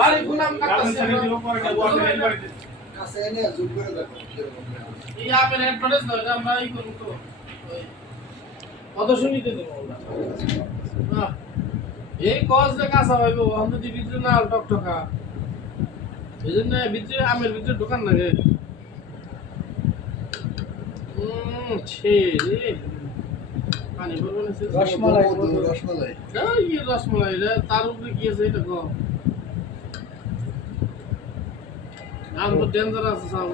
বাড়ি গুনাম কাছে দিব পরে কাছে এনে জুম করে দেখো এই আপের অ্যাডভার্টাইজ দাও আমরা এই করব তো কত শুনিতে দেব না এই কজ যে কাঁচা হইব অন্তত ভিতরে না টকটকা এই জন্য ভিতরে আমের ভিতরে দোকান লাগে ছে রে পানি বলবো না রসমালাই রসমালাই এই রসমালাই রে তার উপরে কি আছে এটা কো নাম তো ডেঞ্জার আছে সাম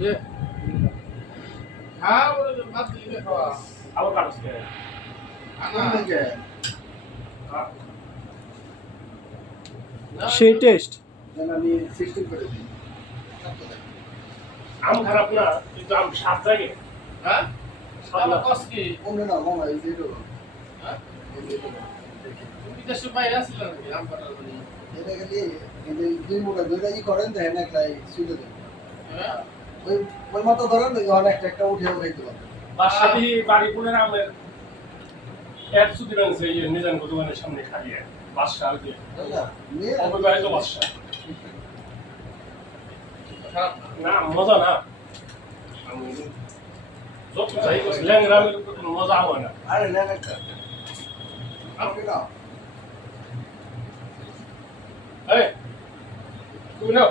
যে খাও বলে ভাত দিয়ে খাওয়া আবার কাটছে আনা সেই টেস্ট যেন আমি 16 করে দিই আম খারাপ না কিন্তু আম স্বাদ লাগে হ্যাঁ সালা কস কি অন্য না মামা এই যে হ্যাঁ এই যে তুমি দেশে বাইরে আসলে নাকি আম কাটার জন্য এটা খালি এই যে দুই মুখা দুইটা ই করেন দেখেন একলাই সুইটে দেন হ্যাঁ ওই মতো ধরেন ওই একটা উঠে খাইতে পারবেন বাসাবি বাড়ি পুনের আমের এর সুদি বানছে এই নিজাম দোকানের সামনে খাইয়ে বাদশা আর দিয়ে তাই না নিয়ে অবৈবাহিত বাদশা খারাপ না মজা না আমি যত চাই ল্যাংরামের উপরে কোনো মজা হয় না আরে নেন একটা আপনি না এই তুমি নাও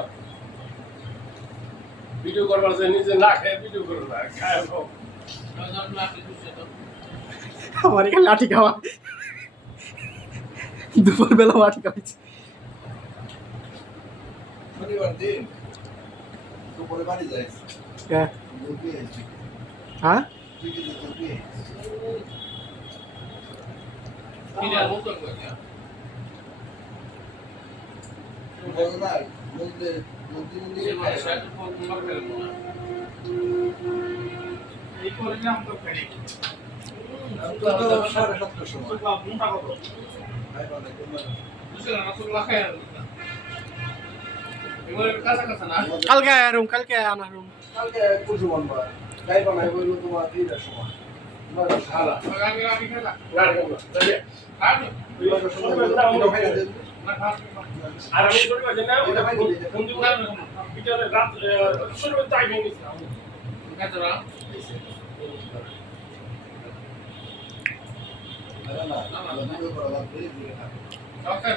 ভিডিও করবার যে নিজে না খেয়ে ভিডিও করো না খায় হোক আমার এখানে লাঠি খাওয়া দুপুরবেলা লাঠি খাওয়াচ্ছি শনিবার দিন দুপুরে বাড়ি যাই হ্যাঁ দুধ নিয়ে এসেছি হ্যাঁ তুই কি দুধ নিয়ে কিনার মতো করে বল না বলতে নদী যে নিয়ে মানে শার্ট ফোন করে না এই করে নাম তো ফেলি তো 7:30 সময় ভাই বলে তোমার বুঝলা না তো লাখায় এবারে কাঁচা কাঁচা না কালকে কালকে আনা রুম কালকে কুসু বানবা গাই বানাই বললো তোমার 3টার সময় 9টার সময় আগে আগে খেলা গাড়ি করবো আর 9টার সময় ভাই দেন আর আমি করে বাজে না ওটা ফোন দিব না ভিতরে রাত শুরু টাইম হয়ে গেছে কাঁচা না না না ভিডিও করা লাগবে ওকে